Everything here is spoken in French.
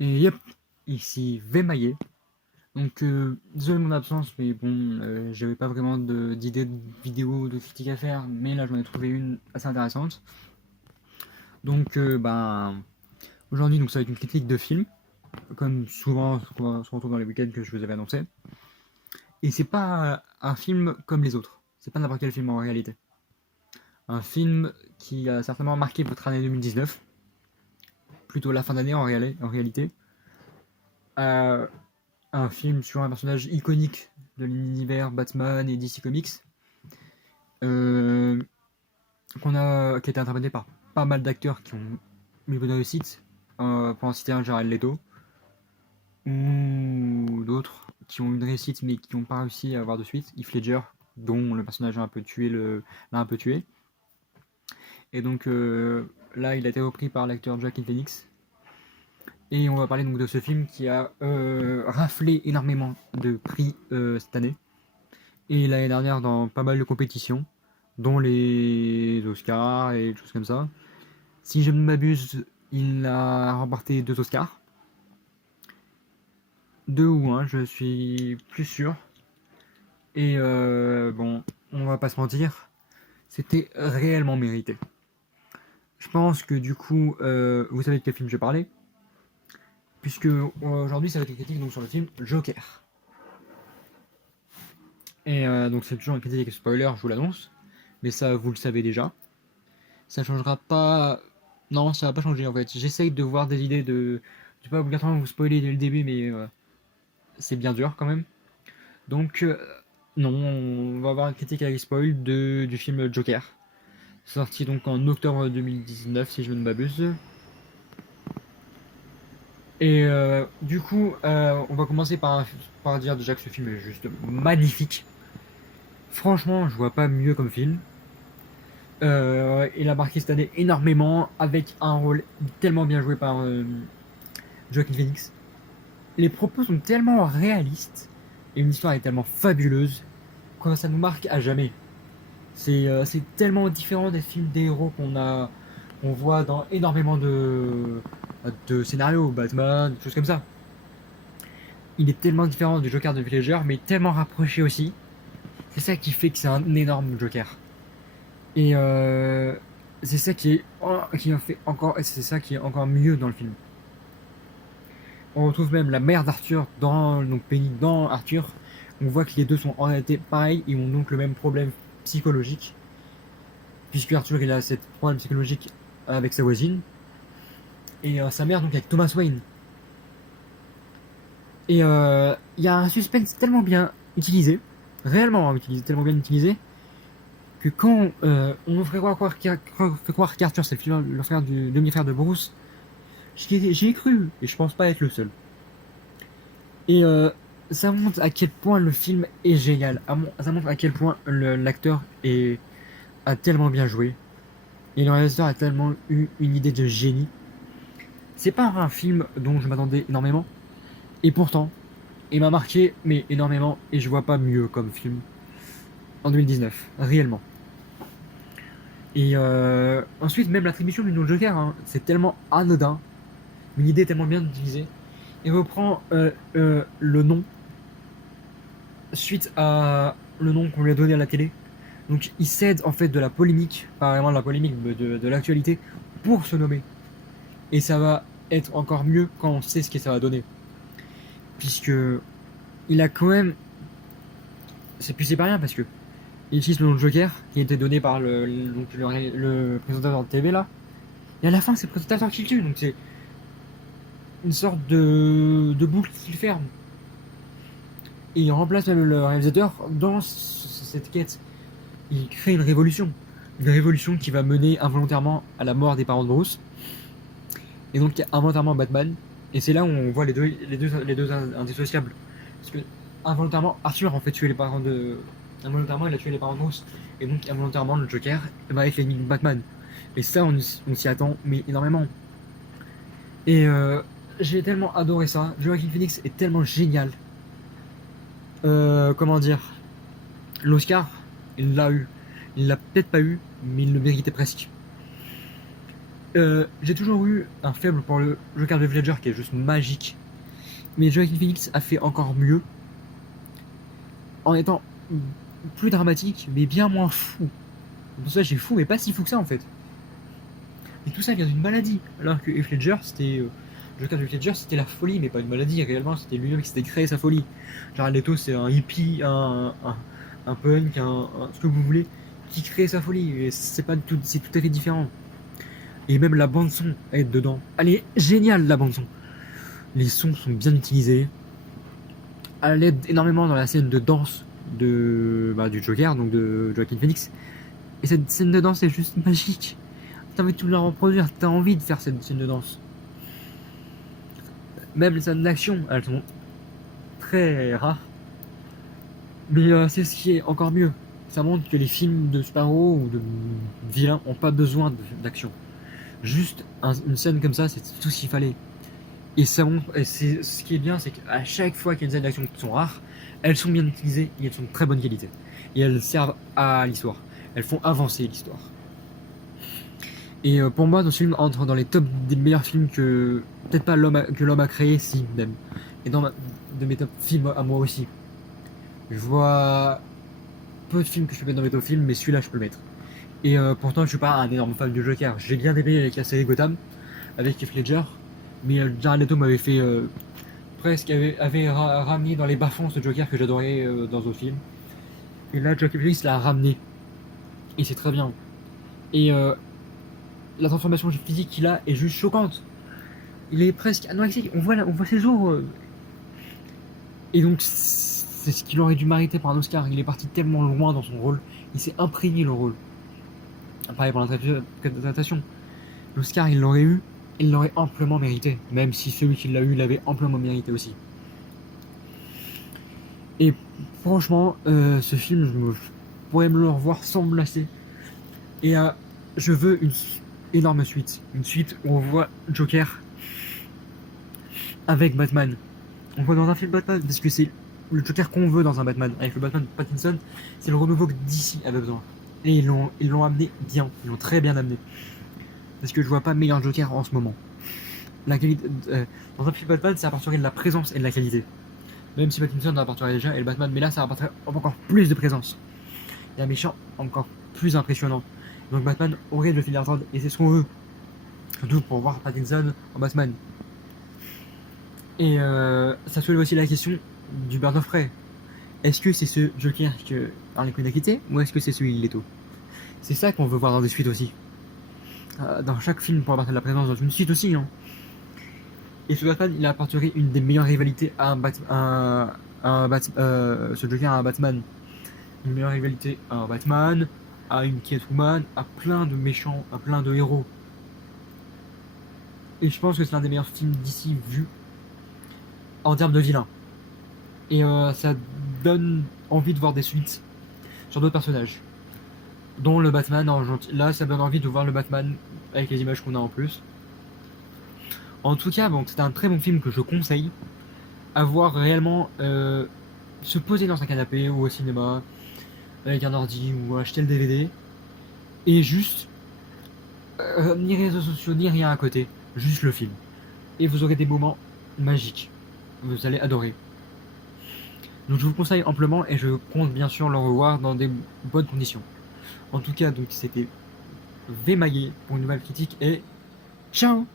Et yep, ici Vemaillé. Donc, désolé de mon absence, mais bon, j'avais pas vraiment d'idées de vidéo de critique à faire, mais là j'en ai trouvé une assez intéressante. Donc, aujourd'hui, donc, ça va être une critique de film, comme souvent on se retrouve dans les week-ends que je vous avais annoncé. Et c'est pas un film comme les autres, c'est pas n'importe quel film en réalité. Un film qui a certainement marqué votre année 2019, plutôt la fin d'année en réalité. Euh, un film sur un personnage iconique de l'univers Batman et DC Comics, euh, qui a été interprété par pas mal d'acteurs qui ont eu de réussite, pour en citer un, Jared Leto, ou d'autres qui ont eu une réussite mais qui n'ont pas réussi à avoir de suite, Heath Ledger, dont le personnage a un peu tué, l'a un peu tué. Et donc là, il a été repris par l'acteur Joaquin Phoenix. Et on va parler donc de ce film qui a raflé énormément de prix cette année. Et l'année dernière dans pas mal de compétitions, dont les Oscars et des choses comme ça. Si je ne m'abuse, il a remporté 2 Oscars. 2 ou 1, je suis plus sûr. Et bon, on va pas se mentir, c'était réellement mérité. Je pense que du coup, vous savez de quel film je parlais, puisque aujourd'hui ça va être une critique donc, sur le film Joker. Et donc c'est toujours une critique avec spoiler, je vous l'annonce, mais ça vous le savez déjà. Ça changera pas. Non, ça va pas changer en fait. J'essaye de voir des idées de. Je vais pas obligatoirement vous spoiler dès le début, mais c'est bien dur quand même. Donc, non, on va avoir une critique avec spoil du film Joker. Sorti donc en octobre 2019, si je ne m'abuse. Et du coup, on va commencer par dire déjà que ce film est juste magnifique. Franchement, je vois pas mieux comme film. Il a marqué cette année énormément avec un rôle tellement bien joué par Joaquin Phoenix. Les propos sont tellement réalistes et une histoire est tellement fabuleuse que ça nous marque à jamais. C'est tellement différent des films des héros qu'on voit dans énormément de scénarios, Batman, des choses comme ça. Il est tellement différent du Joker de Villager, mais tellement rapproché aussi. C'est ça qui fait que c'est un énorme Joker. Et c'est ça qui en fait encore, c'est ça qui est encore mieux dans le film. On retrouve même la mère d'Arthur donc Penny dans Arthur. On voit que les deux sont en réalité pareils et ont donc le même problème psychologique. Puisque Arthur il a ce problème psychologique avec sa voisine. Et sa mère donc avec Thomas Wayne. Et il y a un suspense tellement bien utilisé, réellement utilisé, tellement bien utilisé, que quand on nous fait croire qu'Arthur c'est le frère du demi-frère de Bruce, j'y ai cru, et je pense pas être le seul. Et ça montre à quel point le film est génial. Ça montre à quel point l'acteur a tellement bien joué. Et le réalisateur a tellement eu une idée de génie. C'est pas un film dont je m'attendais énormément. Et pourtant, il m'a marqué, mais énormément. Et je vois pas mieux comme film en 2019, réellement. Et ensuite, même l'attribution du nom de Joker, hein, c'est tellement anodin. Une idée tellement bien utilisée. Il reprend le nom suite à le nom qu'on lui a donné à la télé. Donc il cède en fait de la polémique, pas vraiment de la polémique, mais de l'actualité, pour se nommer. Et ça va être encore mieux quand on sait ce que ça va donner. Puisque il a quand même. C'est pas rien parce que il utilise le nom de Joker qui a été donné par le présentateur de TV là. Et à la fin c'est le présentateur qui le tue. Donc c'est une sorte de boucle qu'il ferme. Et il remplace même le réalisateur dans cette quête. Il crée une révolution. Une révolution qui va mener involontairement à la mort des parents de Bruce. Et donc involontairement Batman. Et c'est là où on voit les deux indissociables. Parce que involontairement, Arthur en fait tué les parents de. Involontairement, il a tué les parents de Bruce. Et donc involontairement, le Joker va être l'ennemi de Batman. Et ça, on s'y attend, mais énormément. Et j'ai tellement adoré ça. Joaquin Phoenix est tellement génial. Comment dire, l'Oscar, il l'a eu. Il l'a peut-être pas eu, mais il le méritait presque. J'ai toujours eu un faible pour le Joker de Heath Ledger qui est juste magique. Mais Joaquin Phoenix a fait encore mieux en étant plus dramatique, mais bien moins fou. Pour ça, j'ai fou, mais pas si fou que ça en fait. Et tout ça vient d'une maladie. Alors que Heath Ledger, c'était. Joker de Heath Ledger, c'était la folie, mais pas une maladie. Réellement, c'était lui-même qui s'était créé sa folie. Jared Leto, c'est un hippie, un punk, ce que vous voulez, qui crée sa folie. Et c'est pas tout, c'est tout à fait différent. Et même la bande-son est dedans. Elle est géniale, la bande-son. Les sons sont bien utilisés. Elle aide énormément dans la scène de danse du Joker, donc de Joaquin Phoenix. Et cette scène de danse est juste magique. T'as envie de tout la reproduire, t'as envie de faire cette scène de danse. Même les scènes d'action, elles sont très rares. Mais c'est ce qui est encore mieux. Ça montre que les films de super-héros ou de vilains ont pas besoin d'action. Juste une scène comme ça, c'est tout ce qu'il fallait. Et ça montre, et c'est ce qui est bien, c'est qu'à chaque fois qu'il y a une scène d'action qui sont rares, elles sont bien utilisées et elles sont de très bonne qualité. Et elles servent à l'histoire. Elles font avancer l'histoire. Et pour moi, ce film entre dans les tops des meilleurs films que peut-être pas l'homme a créé, si même. Et de mes top films à moi aussi. Je vois peu de films que je peux mettre dans mes top films, mais celui-là je peux le mettre. Et pourtant, je suis pas un énorme fan du Joker. J'ai bien aimé avec la série Gotham, avec Heath Ledger, mais Jared Leto m'avait fait presque ramené dans les bas-fonds ce Joker que j'adorais dans d'autres films. Et là, Joaquin Phoenix l'a ramené, et c'est très bien. Et la transformation physique qu'il a est juste choquante. Il est presque anorexique. On voit ses os. Et donc, c'est ce qu'il aurait dû mériter par un Oscar. Il est parti tellement loin dans son rôle. Il s'est imprégné le rôle. Pareil pour l'interprétation. L'Oscar, il l'aurait eu. Il l'aurait amplement mérité. Même si celui qui l'a eu l'avait amplement mérité aussi. Et franchement, ce film, je pourrais me le revoir sans me lasser. Et je veux une énorme suite. Une suite où on voit Joker avec Batman. On voit dans un film Batman, parce que c'est le Joker qu'on veut dans un Batman. Avec le Batman de Pattinson, c'est le renouveau que DC avait besoin. Et ils l'ont amené bien, ils l'ont très bien amené. Parce que je vois pas meilleur Joker en ce moment. La qualité, dans un film Batman, ça apporterait de la présence et de la qualité. Même si Pattinson en apporterait déjà, et le Batman, mais là, ça apporterait encore plus de présence. Et un méchant encore plus impressionnant. Donc Batman aurait de fil à retordre, et c'est ce qu'on veut. Surtout pour voir Pattinson en Batman. Et ça soulève aussi la question du Bird of Prey. Est-ce que c'est ce Joker que Harley Quinn a quitté, ou est-ce que c'est celui de Leto? C'est ça qu'on veut voir dans des suites aussi. Dans chaque film, pour avoir de la présence dans une suite aussi. Hein. Et ce Batman, il a apporterait une des meilleures rivalités à ce Joker à un Batman. Une meilleure rivalité à un Batman, à une Catwoman, à plein de méchants, à plein de héros. Et je pense que c'est l'un des meilleurs films d'ici vus en termes de vilains. Et ça donne envie de voir des suites sur d'autres personnages. Dont le Batman en gentil. Là, ça donne envie de voir le Batman avec les images qu'on a en plus. En tout cas, bon, c'est un très bon film que je conseille. À voir réellement se poser dans un canapé ou au cinéma avec un ordi ou acheter le DVD. Et juste ni réseaux sociaux ni rien à côté. Juste le film. Et vous aurez des moments magiques. Vous allez adorer. Donc je vous le conseille amplement et je compte bien sûr le revoir dans des bonnes conditions. En tout cas, donc c'était Vmaillé pour une nouvelle critique et ciao.